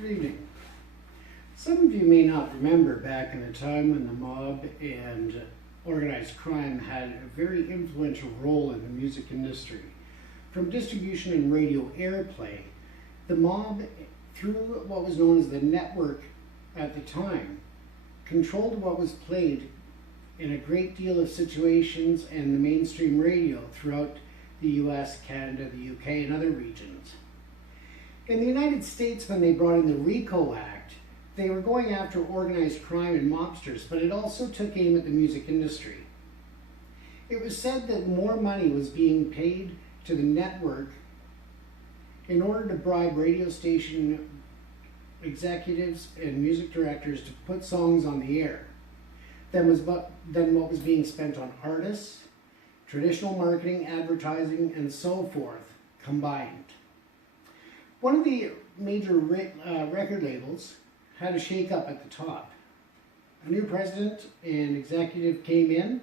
Good evening. Some of you may not remember back in the time when the mob and organized crime had a very influential role in the music industry. From distribution and radio airplay, the mob, through what was known as the network at the time, controlled what was played in a great deal of situations and the mainstream radio throughout the US, Canada, the UK, and other regions. In the United States, when they brought in the RICO Act, they were going after organized crime and mobsters, but it also took aim at the music industry. It was said that more money was being paid to the network in order to bribe radio station executives and music directors to put songs on the air than what was being spent on artists, traditional marketing, advertising, and so forth combined. One of the major record labels had a shake-up at the top. A new president and executive came in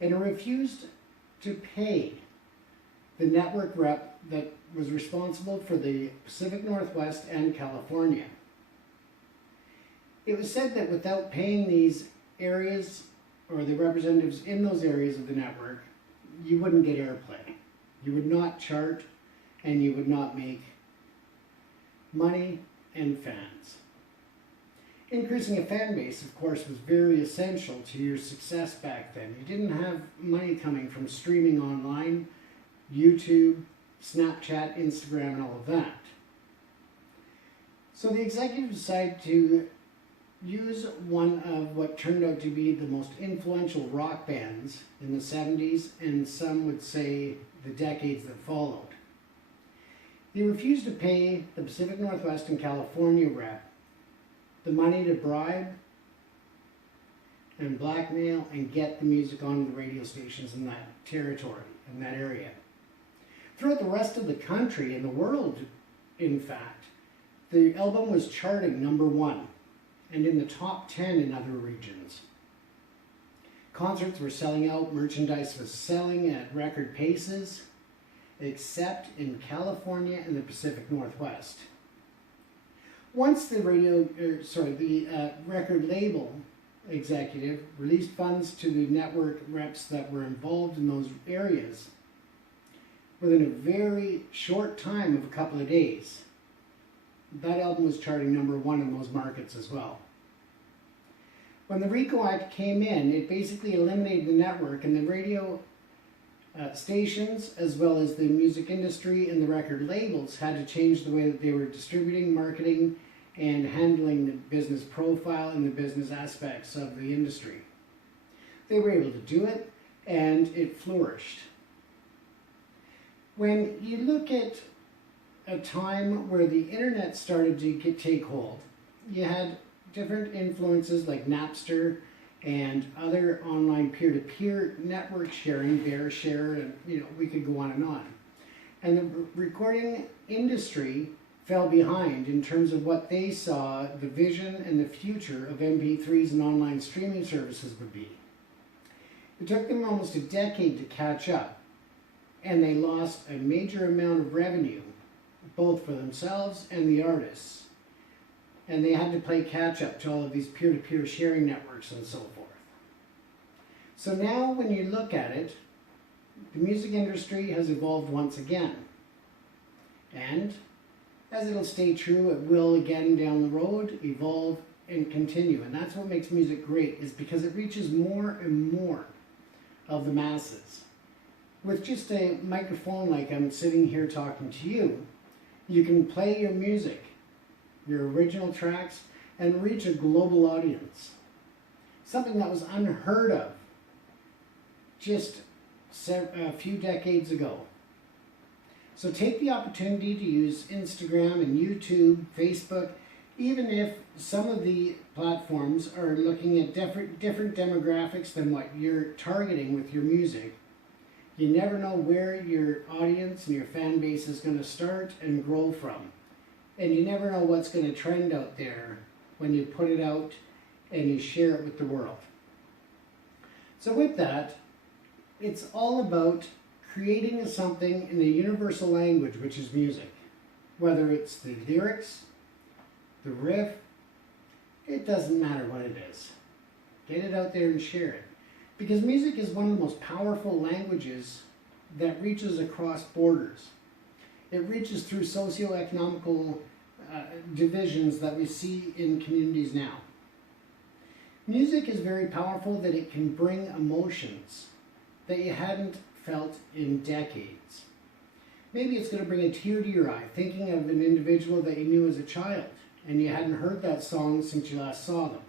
and refused to pay the network rep that was responsible for the Pacific Northwest and California. It was said that without paying these areas or the representatives in those areas of the network, you wouldn't get airplay. You would not chart and you would not make money and fans. Increasing a fan base, of course, was very essential to your success back then. You didn't have money coming from streaming online, YouTube, Snapchat, Instagram, and all of that. So the executives decided to use one of what turned out to be the most influential rock bands in the 70s, and some would say the decades that followed. He refused to pay the Pacific Northwest and California rep the money to bribe and blackmail and get the music on the radio stations in that territory, in that area. Throughout the rest of the country and the world, in fact, the album was charting #1 and in the top 10 in other regions. Concerts were selling out, merchandise was selling at record paces, except in California and the Pacific Northwest. Once the record label executive released funds to the network reps that were involved in those areas, within a very short time of a couple of days, that album was charting #1 in those markets as well. When the RICO Act came in, it basically eliminated the network, and the radio stations, as well as the music industry and the record labels, had to change the way that they were distributing, marketing, and handling the business profile and the business aspects of the industry. They were able to do it, and it flourished. When you look at a time where the internet started to take hold, you had different influences like Napster and other online peer-to-peer network sharing, BearShare, and we could go on. And the recording industry fell behind in terms of what they saw the vision and the future of MP3s and online streaming services would be. It took them almost a decade to catch up, and they lost a major amount of revenue, both for themselves and the artists. And they had to play catch-up to all of these peer-to-peer sharing networks and so forth. So now when you look at it, the music industry has evolved once again. And as it'll stay true, it will again down the road evolve and continue. And that's what makes music great, is because it reaches more and more of the masses. With just a microphone like I'm sitting here talking to you, you can play your music, your original tracks, and reach a global audience. Something that was unheard of just a few decades ago. So take the opportunity to use Instagram and YouTube, Facebook, even if some of the platforms are looking at different demographics than what you're targeting with your music. You never know where your audience and your fan base is going to start and grow from. And you never know what's going to trend out there when you put it out and you share it with the world. So with that, it's all about creating something in the universal language, which is music. Whether it's the lyrics, the riff, it doesn't matter what it is. Get it out there and share it. Because music is one of the most powerful languages that reaches across borders. It reaches through socioeconomical divisions that we see in communities now. Music is very powerful that it can bring emotions that you hadn't felt in decades. Maybe it's going to bring a tear to your eye, thinking of an individual that you knew as a child, and you hadn't heard that song since you last saw them.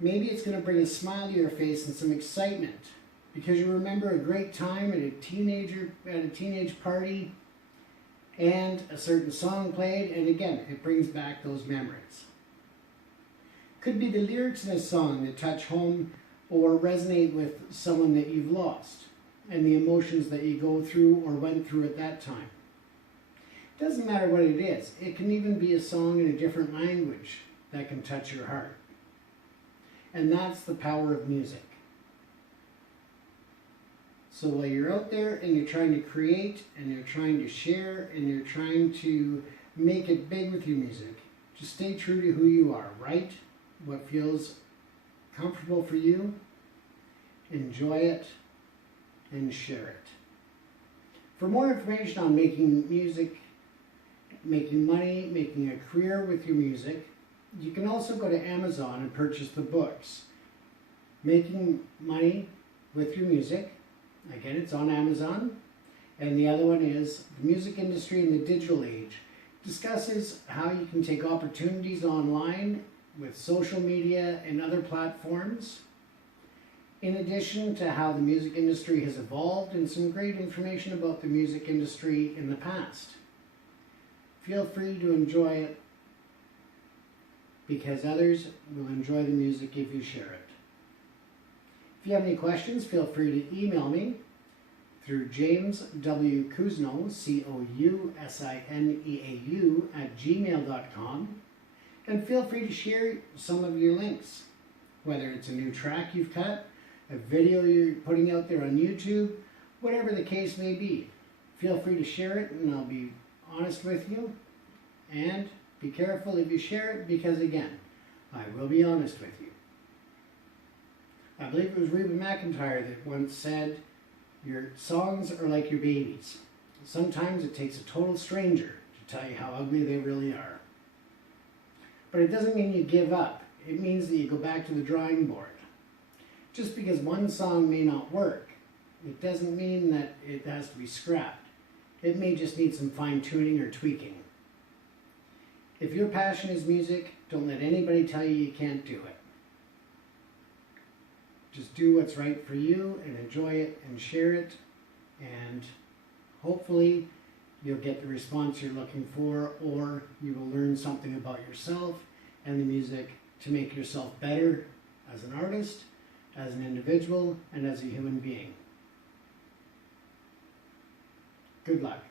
Maybe it's going to bring a smile to your face and some excitement, because you remember a great time at a teenage party, and a certain song played, and again, it brings back those memories. Could be the lyrics in a song that touch home or resonate with someone that you've lost, and the emotions that you go through or went through at that time. It doesn't matter what it is. It can even be a song in a different language that can touch your heart. And that's the power of music. So while you're out there and you're trying to create and you're trying to share and you're trying to make it big with your music, just stay true to who you are, write what feels comfortable for you, enjoy it, and share it. For more information on making music, making money, making a career with your music, you can also go to Amazon and purchase the books. Making Money with Your Music. Again, it's on Amazon. And the other one is The Music Industry in the Digital Age. Discusses how you can take opportunities online with social media and other platforms, in addition to how the music industry has evolved and some great information about the music industry in the past. Feel free to enjoy it, because others will enjoy the music if you share it. If you have any questions, feel free to email me through James W. Cousineau, C-O-U-S-I-N-E-A-U @gmail.com, and feel free to share some of your links, whether it's a new track you've cut, a video you're putting out there on YouTube, whatever the case may be. Feel free to share it, and I'll be honest with you. And be careful if you share it, because again, I will be honest with you. I believe it was Reba McEntire that once said, your songs are like your babies. Sometimes it takes a total stranger to tell you how ugly they really are. But it doesn't mean you give up. It means that you go back to the drawing board. Just because one song may not work, it doesn't mean that it has to be scrapped. It may just need some fine-tuning or tweaking. If your passion is music, don't let anybody tell you you can't do it. Just do what's right for you and enjoy it and share it, and hopefully you'll get the response you're looking for, or you will learn something about yourself and the music to make yourself better as an artist, as an individual, and as a human being. Good luck.